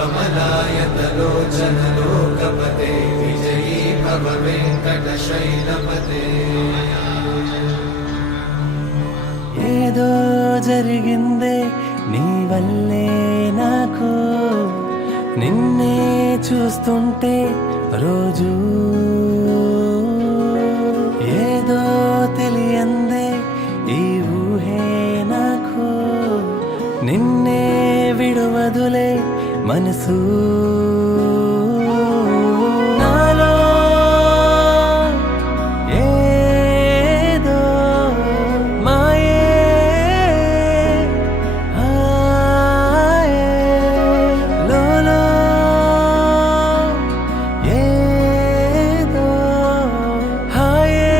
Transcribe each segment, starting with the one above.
कमलायतलोचनलोकपते विजयी भव वेङ्कटशैलपते ఏదో జరిగిందే నీ వల్లే నాకు నిన్నే చూస్తుంటే రోజు ఏదో తెలియందే ఈ ఊహే నాకు నిన్నే విడువదులే మనసు నాలో ఏదో మాయే ఆయే లోలో ఏదో హాయే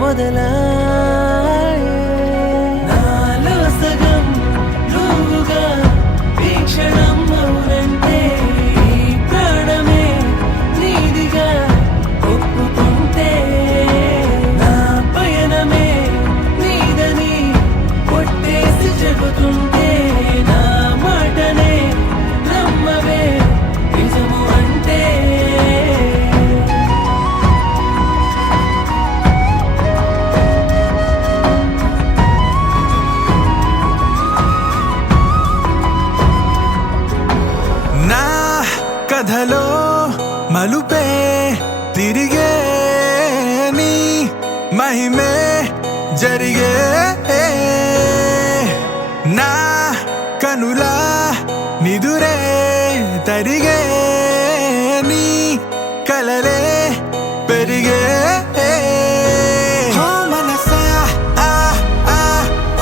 మొదలాయే నాలో సగం నువ్వుగా వీక్షణం అవునంటే ఈ ప్రాణమే నీదిగా ఒప్పుకుంటే నా పయనమే నీదని కొట్టేసి చెబుతుంటే నా మాటనే నమ్మవే నిజము అంటే నా కథలో మలుపే తిరిగే నీ మహిమే జరిగే నా కనులా నిదురే తరిగే నీ కలలే పెరిగే ఓ మనసా ఆ ఆ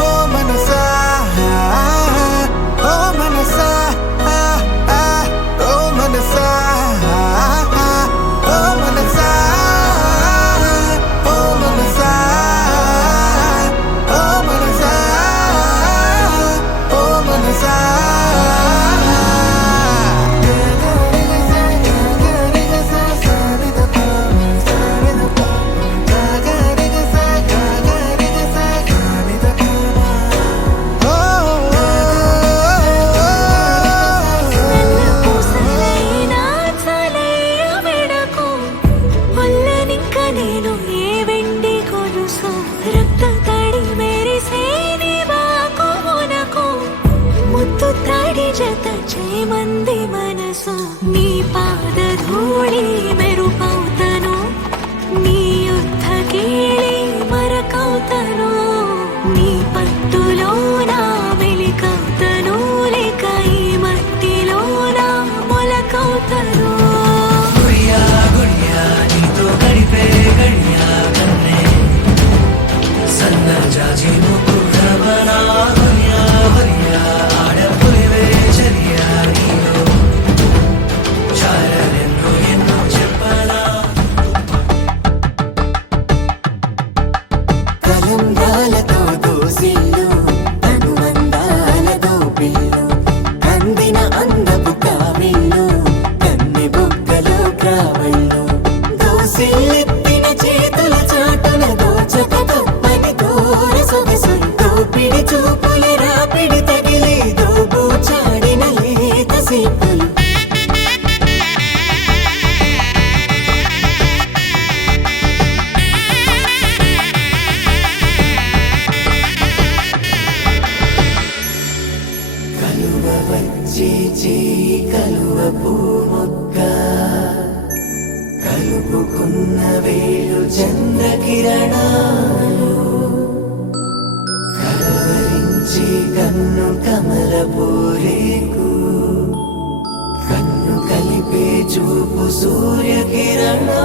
ఓ మనసా ఓ మనసా ఆ ఆ ఓ మనసా ఓ మనసా ఓ మనసా ఓ మనసా ఓ మనసా పూసలైనా చాలయ్య మెడకు ఒల్లనింక నేను ఏ వెండి కొలుసు రక్త తడి మెరిసే నీ వాకు మునకు ముత్తు తడి జత చేయమంది మనసు నీ పాద ధూళి మెరుపవుతను నీ యుద్ధ కీళి మరకవుతను నీ పట్టులో నా వెలికవుతను లేక ఈ మట్టిలో నా మొలకవుతను గుడియా గుడియా నీతో గడిపే గడియా కన్నే సన్న జాజి ముకుడవనా హరియా హరియా ఆడపులివే చరియా నీలో చాలెన్నో ఎన్నో చెప్పనా కలంగాలతో దోసిల్లు అనుబంధాలతో పిల్లు అందిన అందపు కావిల్లు కన్ని బుగ్గలు గ్రావళ్ళు దోసిల్లెత్తిన చేతుల చాటున దోచక తప్పని దూర సొగసులు దోపిడి చూపుల రాపిడి తగిలి దోబూచాడిన లేత సీపులు కలువ వచ్చి చేయి కలువ పూమొక్క కలుపుకున్న వేలు చంద్రకిరణాలు కలవరించి కన్ను కమల పూరేకు కన్ను కలిపే చూపు సూర్యకిరణాలు